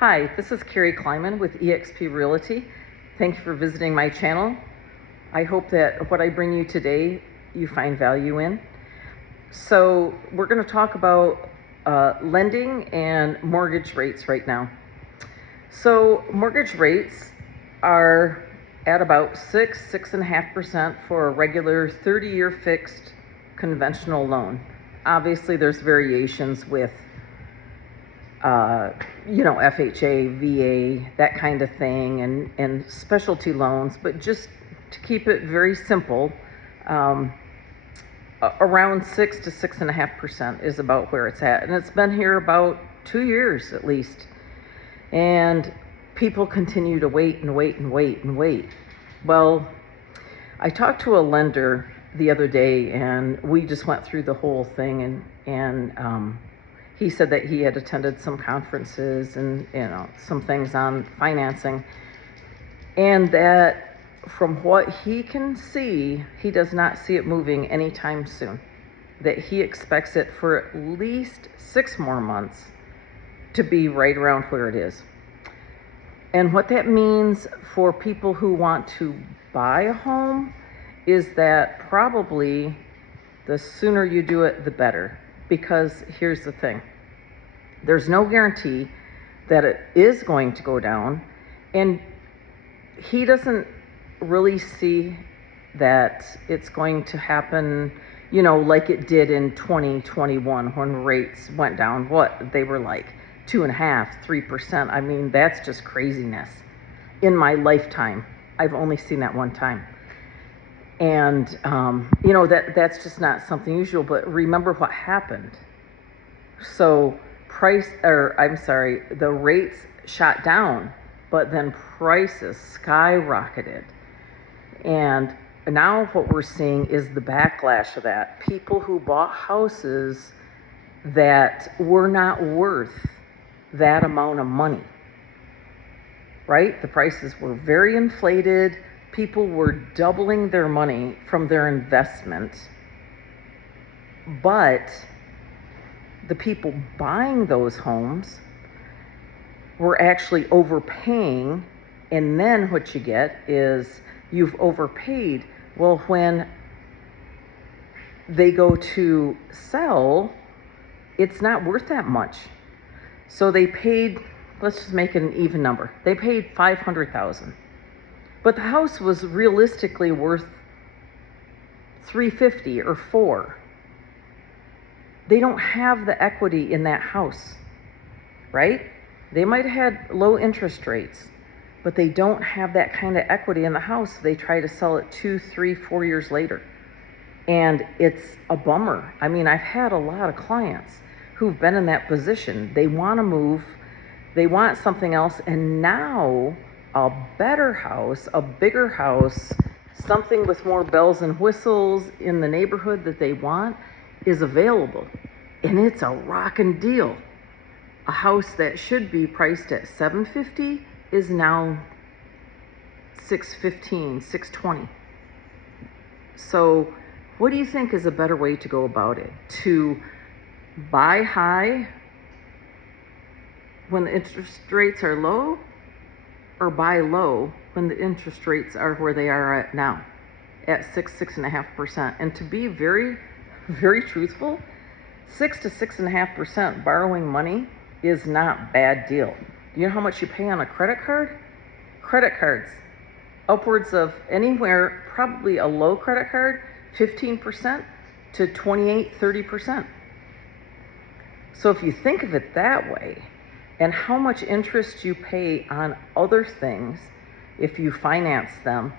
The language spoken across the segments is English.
Hi, this is Carrie Kleiman with eXp Realty. Thank you for visiting my channel. I hope that what I bring you today you find value in. So we're going to talk about lending and mortgage rates right now. So mortgage rates are at about 6.5% for a regular 30-year fixed conventional loan. Obviously there's variations with FHA, VA, that kind of thing, and specialty loans, but just to keep it very simple, around 6 to 6.5% is about where it's at. And it's been here about 2 years at least. And people continue to wait and wait and wait and wait. Well, I talked to a lender the other day and we just went through the whole thing, and he said that he had attended some conferences and some things on financing, and that from what he can see, he does not see it moving anytime soon. That he expects it for at least 6 more months to be right around where it is. And what that means for people who want to buy a home is that probably the sooner you do it, the better. Because here's the thing. There's no guarantee that it is going to go down, and he doesn't really see that it's going to happen, like it did in 2021 when rates went down. They were like 2.5%, 3%. I mean, that's just craziness. In my lifetime, I've only seen that one time. And, that's just not something usual, but remember what happened. So the rates shot down, but then prices skyrocketed. And now what we're seeing is the backlash of that. People who bought houses that were not worth that amount of money, right? The prices were very inflated. People were doubling their money from their investment, but the people buying those homes were actually overpaying. And then what you get is you've overpaid. Well, when they go to sell, it's not worth that much. So they paid, let's just make it an even number. They paid $500,000. But the house was realistically worth $350,000 or $400,000. They don't have the equity in that house, right? They might have had low interest rates, but they don't have that kind of equity in the house. They try to sell it 2, 3, 4 years later. And it's a bummer. I mean, I've had a lot of clients who've been in that position. They want to move, they want something else, and now a better house, a bigger house, something with more bells and whistles in the neighborhood that they want is available, and it's a rockin' deal. A house that should be priced at $750,000 is now $615,000, $620,000. So what do you think is a better way to go about it? To buy high when the interest rates are low, or buy low when the interest rates are where they are at now, at 6.5%? And to be very, very truthful, 6 to 6.5% borrowing money is not bad deal. Do you know how much you pay on a credit card? Credit cards, upwards of anywhere, probably a low credit card, 15% to 28, 30%. So if you think of it that way, and how much interest you pay on other things if you finance them,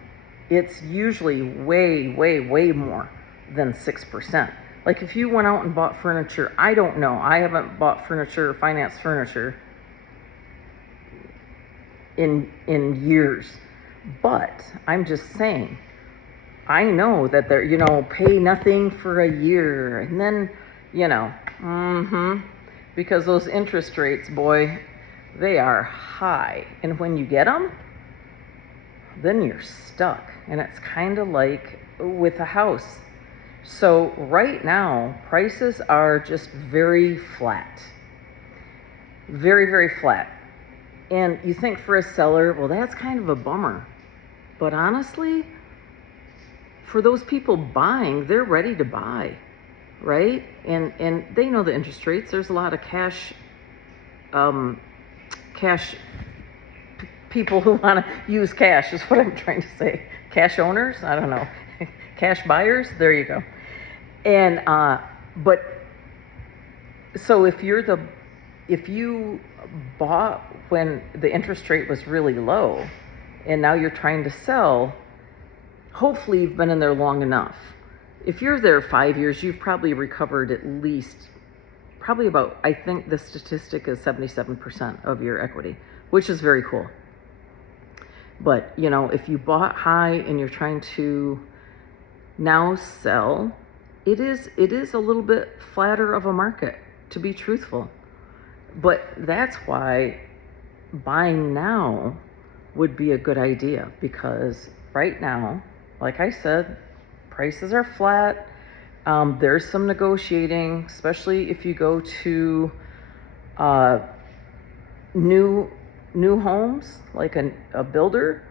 it's usually way, way, way more than 6%. Like if you went out and bought furniture, I don't know, I haven't bought furniture or financed furniture in years, but I'm just saying, I know that they're, pay nothing for a year, and then, because those interest rates, boy, they are high. And when you get them, then you're stuck. And it's kind of like with a house. So right now, prices are just very flat. Very, very flat. And you think for a seller, well, that's kind of a bummer. But honestly, for those people buying, they're ready to buy, right? And they know the interest rates. There's a lot of cash people who want to use cash is what I'm trying to say. Cash owners? I don't know. Cash buyers? There you go. And but so if you bought when the interest rate was really low and now you're trying to sell, hopefully you've been in there long enough. If you're there 5 years, you've probably recovered at least probably about, I think the statistic is 77% of your equity, which is very cool. But, you know, if you bought high and you're trying to now sell, it is a little bit flatter of a market, to be truthful. But that's why buying now would be a good idea, because right now, like I said, prices are flat. There's some negotiating, especially if you go to new homes, like a builder.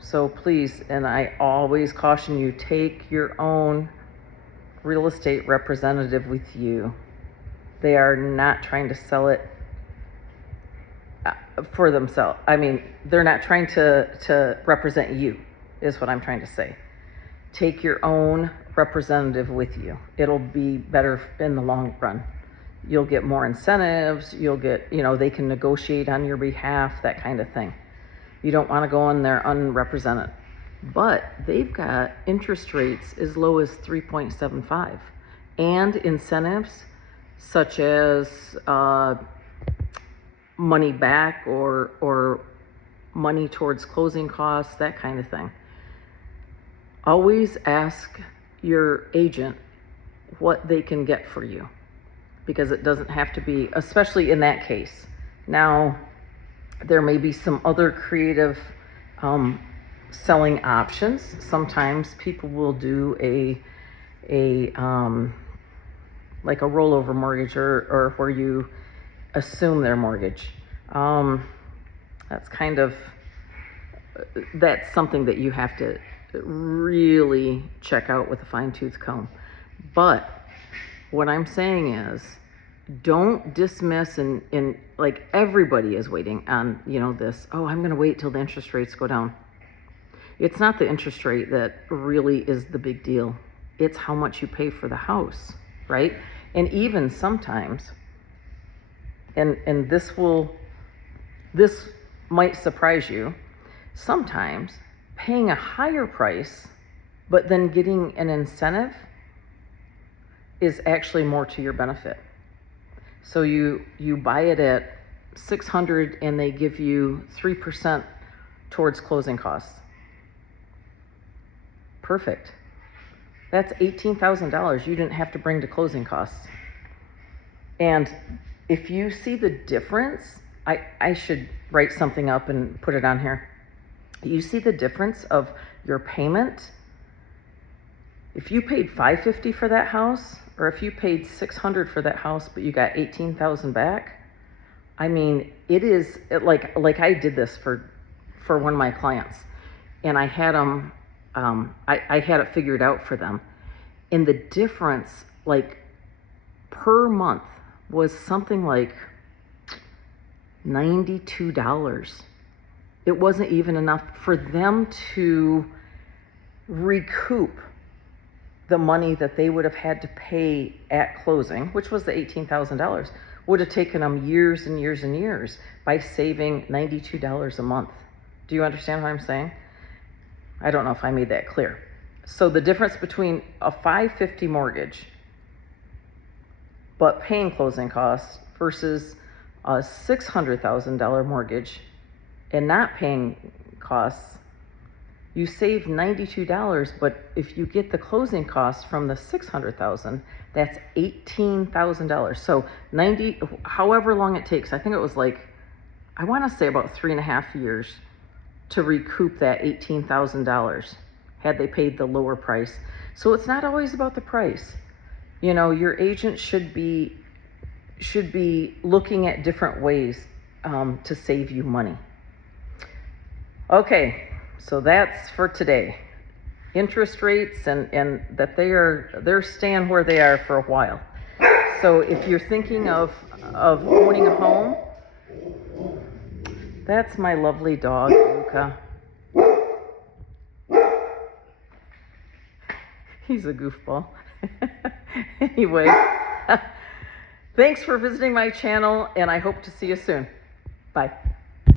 So please, and I always caution you, take your own real estate representative with you. They are not trying to sell it for themselves. I mean, they're not trying to represent you, is what I'm trying to say. Take your own representative with you. It'll be better in the long run. You'll get more incentives. You'll get, you know, they can negotiate on your behalf, that kind of thing. You don't want to go in there unrepresented. But they've got interest rates as low as 3.75 and incentives such as money back or money towards closing costs, that kind of thing. Always ask your agent what they can get for you, because it doesn't have to be, especially in that case. Now, there may be some other creative selling options. Sometimes people will do like a rollover mortgage or where you assume their mortgage. That's something that you have to really check out with a fine-tooth comb. But what I'm saying is, don't dismiss and like everybody is waiting on, you know, this, oh, I'm going to wait till the interest rates go down. It's not the interest rate that really is the big deal. It's how much you pay for the house, right? And even sometimes, and this might surprise you, sometimes paying a higher price but then getting an incentive is actually more to your benefit. So you buy it at $600 and they give you 3% towards closing costs. Perfect. That's $18,000 you didn't have to bring to closing costs. And if you see the difference, I should write something up and put it on here. You see the difference of your payment. If you paid $550 for that house, or if you paid $600 for that house, but you got $18,000 back, I mean, like I did this for one of my clients, and I had them, I had it figured out for them, and the difference, like per month, was something like $92. It wasn't even enough for them to recoup the money that they would have had to pay at closing, which was the $18,000, would have taken them years and years and years by saving $92 a month. Do you understand what I'm saying? I don't know if I made that clear. So the difference between a $550 mortgage but paying closing costs versus a $600,000 mortgage and not paying costs, you save $92, but if you get the closing costs from the $600,000, that's $18,000. So however long it takes, I think it was like, I want to say about 3.5 years to recoup that $18,000 had they paid the lower price. So it's not always about the price. You know, your agent should be looking at different ways to save you money. Okay, so that's for today. Interest rates and that they're staying where they are for a while. So if you're thinking of owning a home, that's my lovely dog, Luca. He's a goofball. Anyway, thanks for visiting my channel, and I hope to see you soon. Bye.